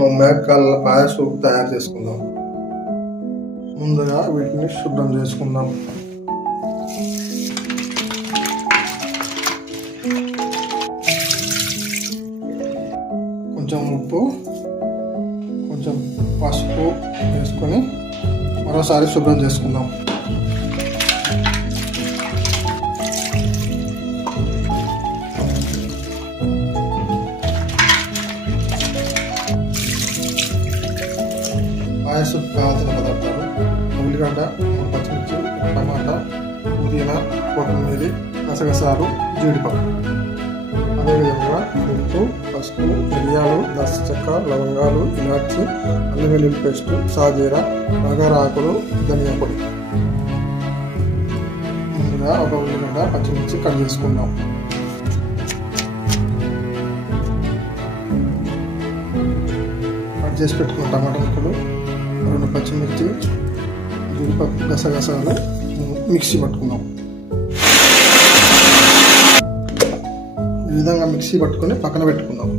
మనం మేకల పాయసం తయారు చేసుకుందాం. ముందుగా వీటిని శుభ్రం చేసుకుందాం. కొంచెం ఉప్పు, కొంచెం పసుపు వేసుకొని మరోసారి శుభ్రం చేసుకుందాం. పాయసం కావాల్సిన పదార్థాలు: ఉల్లిగడ్డ, పచ్చిమిర్చి, టమాటా, పుదీనా, కొత్తిమీర, గసగసాలు, జీడిపప్పు. అదేవిధంగా ఉప్పు, పసుపు, మిరియాలు, దాల్చిన చెక్క, లవంగాలు, ఇలాచి, అల్లం వెల్లుల్లి పేస్టు, సాజీరా, బగారా ఆకులు, ధనియా పొడి. ముందుగా ఒక ఉల్లిగడ్డ, పచ్చిమిర్చి కట్ చేసుకుందాం. కట్ చేసి పెట్టుకున్న టమాటా ముక్కలు, 2 పచ్చిమిర్చి, జీడిపప్పు, గసగసాలు మిక్సీ పట్టుకుందాం. ఈ విధంగా మిక్సీ పట్టుకొని పక్కన పెట్టుకుందాం.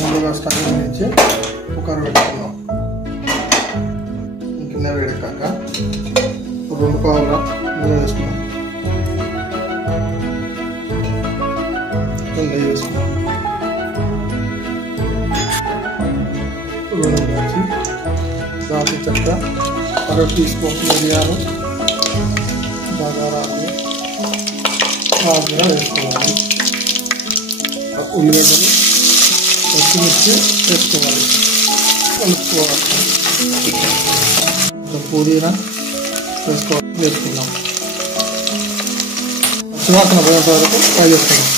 ముందుగా స్టవ్ నుంచి కుక్కర్ పెట్టుకుందాం. కింద వేడెక్కాక 2 పావుల నూనె వేసుకుందాం. నెయ్యి వేసుకుందాం. దాల్చిన చెక్క, 1/2 టీ స్పూన్ మిరియాలు, బగారా ఆకులు, సాజీరా వేసుకోవాలి. ఉల్లిగడ్డలు, పచ్చిమిర్చి వేసుకోవాలి, కలుపుకోవాలి. పుదీనా వేసుకుందాం. పచ్చివాసన పోయేంత వరకు ఫ్రై చేసుకుందాం.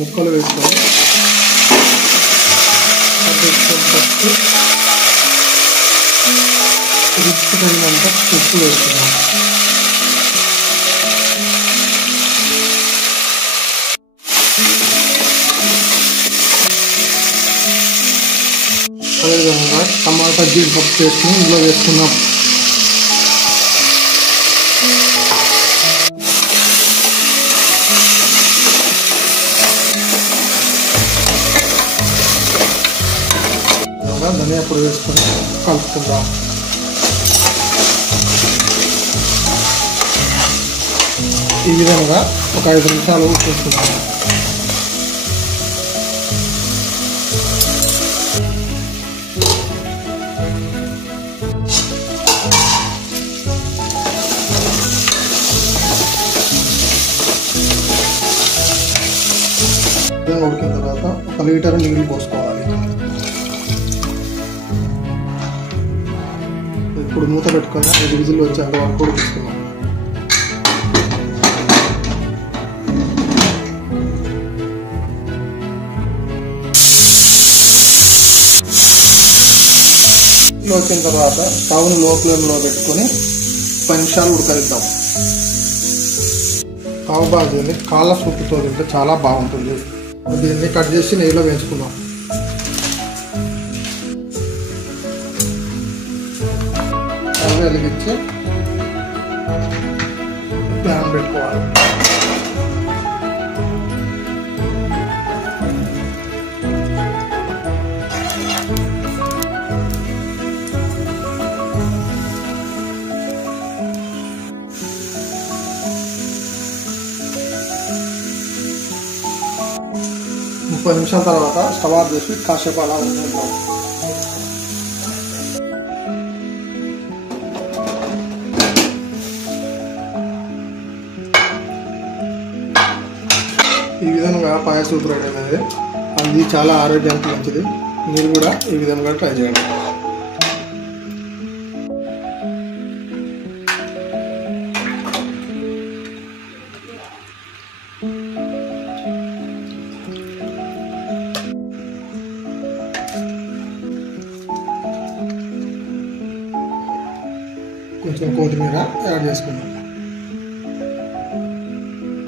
ముక్కలు వేసుకోవాలి. పసుపు, రుచికి తగినంత ఉప్పు వేసుకుందాం. అదేవిధంగా టమాటా, జీడిపప్పు పేస్ట్ని ఇందులో వేసుకుందాం. ధనియా పొడి వేసుకొని కలుపుకుందాం. ఈ విధంగా ఒక 5 నిమిషాలు చేసుకుందాం. ఉడికిన తర్వాత 1 లీటర్ నీళ్ళు పోసుకోవాలి. ఇప్పుడు మూత పెట్టుకొని 5 విజిల్లు వచ్చేంత వరకు ఉడికిస్తున్నాం. వచ్చిన తర్వాత స్టవ్ను లో ఫ్లేమ్లో పెట్టుకొని 10 నిమిషాలు ఉడకనిద్దాం. పావు బాజీని కాళ్ళ సూపుతో తింటే చాలా బాగుంటుంది. దీన్ని కట్ చేసి నెయ్యిలో వేసుకుందాం. స్టవ్ వెలిగించి ప్యాన్ పెట్టుకోవాలి. ముప్పై నిమిషాల తర్వాత స్టవ్ ఆఫ్ చేసి కాసేపు అలా ఉంచుకుంటాం. ఈ విధంగా పాయసం రెడీ అనేది అది చాలా ఆరోగ్యానికి మంచిది. మీరు కూడా ఈ విధంగా ట్రై చేయండి. కొంచెం కొత్తిమీర యాడ్ చేసుకుందాం.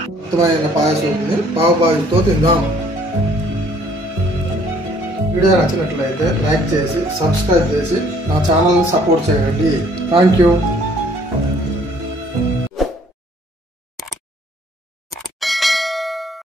అద్భుతమైన పాయసం పావు బాజీతో తిందాం. వీడియో నచ్చినట్లయితే లైక్ చేసి సబ్స్క్రైబ్ చేసి నా ఛానల్ని సపోర్ట్ చేయండి. Thank you.